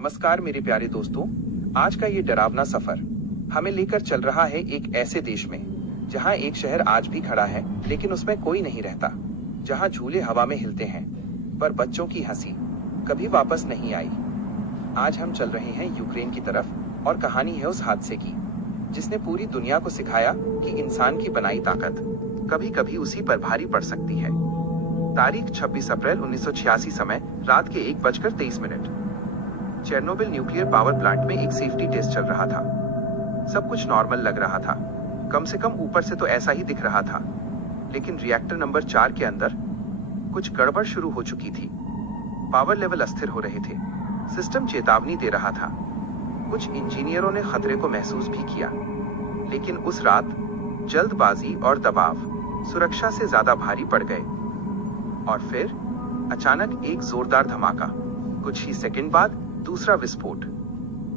नमस्कार मेरे प्यारे दोस्तों। आज का ये डरावना सफर हमें लेकर चल रहा है एक ऐसे देश में जहां एक शहर आज भी खड़ा है लेकिन उसमें कोई नहीं रहता, जहां झूले हवा में हिलते हैं पर बच्चों की हंसी कभी वापस नहीं आई। आज हम चल रहे हैं यूक्रेन की तरफ और कहानी है उस हादसे की जिसने पूरी दुनिया को सिखाया कि इंसान की बनाई ताकत कभी कभी उसी पर भारी पड़ सकती है। तारीख 26 अप्रैल 1986 समय रात के 1:23। चेर्नोबिल न्यूक्लियर पावर प्लांट में एक सेफ्टी टेस्ट चल रहा था। सब कुछ नॉर्मल लग रहा था, कम से कम ऊपर से तो ऐसा ही दिख रहा था, लेकिन रिएक्टर नंबर 4 के अंदर कुछ गड़बड़ शुरू हो चुकी थी। पावर लेवल अस्थिर हो रहे थे, सिस्टम चेतावनी दे रहा था। कुछ इंजीनियरों ने खतरे को महसूस भी किया, लेकिन उस रात जल्दबाजी और दबाव सुरक्षा से ज्यादा भारी पड़ गए। और फिर अचानक एक जोरदार धमाका, कुछ ही सेकंड बाद दूसरा विस्फोट,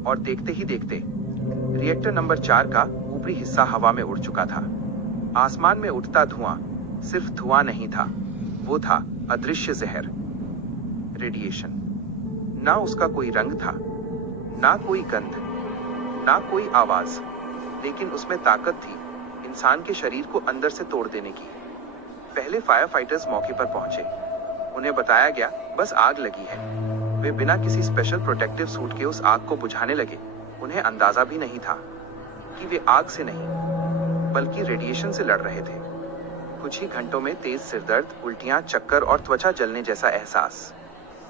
और देखते ही देखते रिएक्टर नंबर 4 का ऊपरी हिस्सा हवा में उड़ चुका था। आसमान में उठता धुआं सिर्फ धुआं नहीं था, वो था अदृश्य जहर, रेडिएशन। ना उसका कोई रंग था, ना कोई गंध, ना कोई आवाज, लेकिन उसमें ताकत थी इंसान के शरीर को अंदर से तोड़ देने की। पहले फायर फाइटर्स मौके पर पहुंचे। उन्हें बताया गया बस आग लगी है। वे बिना किसी स्पेशल प्रोटेक्टिव सूट के उस आग को बुझाने लगे। उन्हें अंदाजा भी नहीं था कि वे आग से नहीं बल्कि रेडिएशन से लड़ रहे थे। कुछ ही घंटों में तेज सिरदर्द, उल्टियां, चक्कर और त्वचा जलने जैसा एहसास,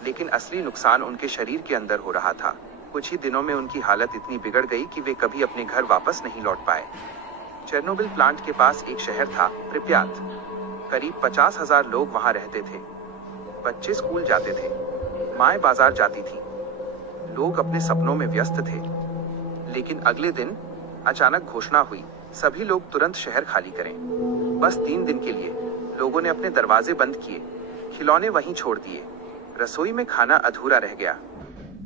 लेकिन असली नुकसान उनके शरीर के अंदर हो रहा था। कुछ ही दिनों में उनकी हालत इतनी बिगड़ गई कि वे कभी अपने घर वापस नहीं लौट पाए। चेर्नोबिल प्लांट के पास एक शहर था, प्रिप्यात। करीब 50,000 लोग वहां रहते थे। बच्चे स्कूल जाते थे, माएं बाजार जाती थी, लोग अपने सपनों में व्यस्त थे। लेकिन अगले दिन अचानक घोषणा हुई, सभी लोग तुरंत शहर खाली करें। बस 3 दिन के लिए लोगों ने अपने दरवाजे बंद किए, खिलौने वहीं छोड़ दिए, रसोई में खाना अधूरा रह गया,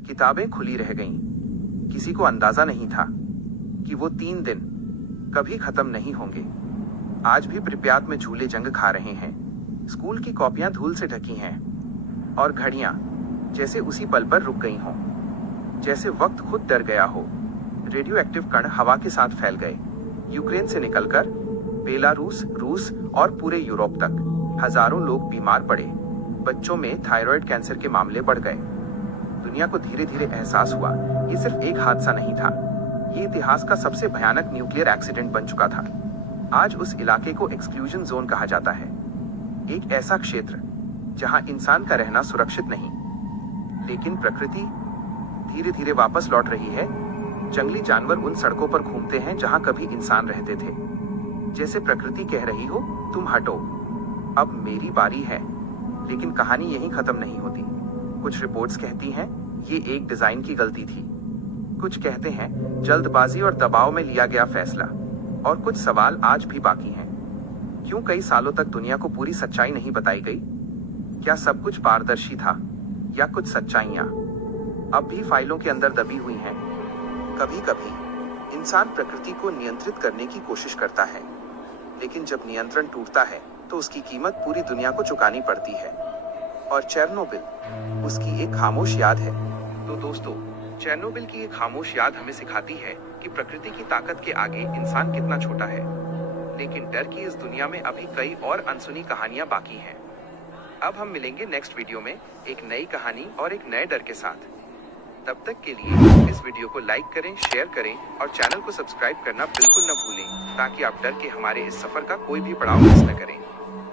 किताबें खुली रह गईं। किसी को अंदाजा नहीं था कि वो 3 दिन कभी खत्म नहीं होंगे। आज भी प्रिप्यात में झूले जंग खा रहे हैं, स्कूल की कॉपियां धूल से ढकी हैं और घड़ियां जैसे उसी पल पर रुक गई हों, जैसे वक्त खुद डर गया हो। रेडियो एक्टिव कण हवा के साथ फैल गए, यूक्रेन से निकलकर बेलारूस, रूस और पूरे यूरोप तक। हजारों लोग बीमार पड़े, बच्चों में थायराइड कैंसर के मामले बढ़ गए। दुनिया को धीरे धीरे एहसास हुआ ये सिर्फ एक हादसा नहीं था, ये इतिहास का सबसे भयानक न्यूक्लियर एक्सीडेंट बन चुका था। आज उस इलाके को एक्सक्लूजन जोन कहा जाता है, एक ऐसा क्षेत्र जहां इंसान का रहना सुरक्षित नहीं। लेकिन प्रकृति धीरे धीरे वापस लौट रही है। जंगली जानवर उन सड़कों पर घूमते हैं जहां कभी इंसान रहते थे, जैसे प्रकृति कह रही हो तुम हटो, अब मेरी बारी है। लेकिन कहानी यहीं खत्म नहीं होती। कुछ रिपोर्ट्स कहती हैं ये एक डिजाइन की गलती थी, कुछ कहते हैं जल्दबाजी और दबाव में लिया गया फैसला, और कुछ सवाल आज भी बाकी हैं। क्यों कई सालों तक दुनिया को पूरी सच्चाई नहीं बताई गई? क्या सब कुछ पारदर्शी था या कुछ सच्चाइयां अब भी फाइलों के अंदर दबी हुई हैं? कभी कभी इंसान प्रकृति को नियंत्रित करने की कोशिश करता है, लेकिन जब नियंत्रण टूटता है तो उसकी कीमत पूरी दुनिया को चुकानी पड़ती है। और चेर्नोबिल उसकी एक खामोश याद है। तो दोस्तों, चेर्नोबिल की एक खामोश याद हमें सिखाती है कि प्रकृति की ताकत के आगे इंसान कितना छोटा है। लेकिन डर की इस दुनिया में अभी कई और अनसुनी कहानियां बाकी हैं। अब हम मिलेंगे नेक्स्ट वीडियो में एक नई कहानी और एक नए डर के साथ। तब तक के लिए इस वीडियो को लाइक करें, शेयर करें और चैनल को सब्सक्राइब करना बिल्कुल न भूलें, ताकि आप डर के हमारे इस सफर का कोई भी पड़ाव मिस न करें।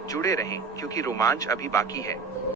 जुड़े रहें क्योंकि रोमांच अभी बाकी है।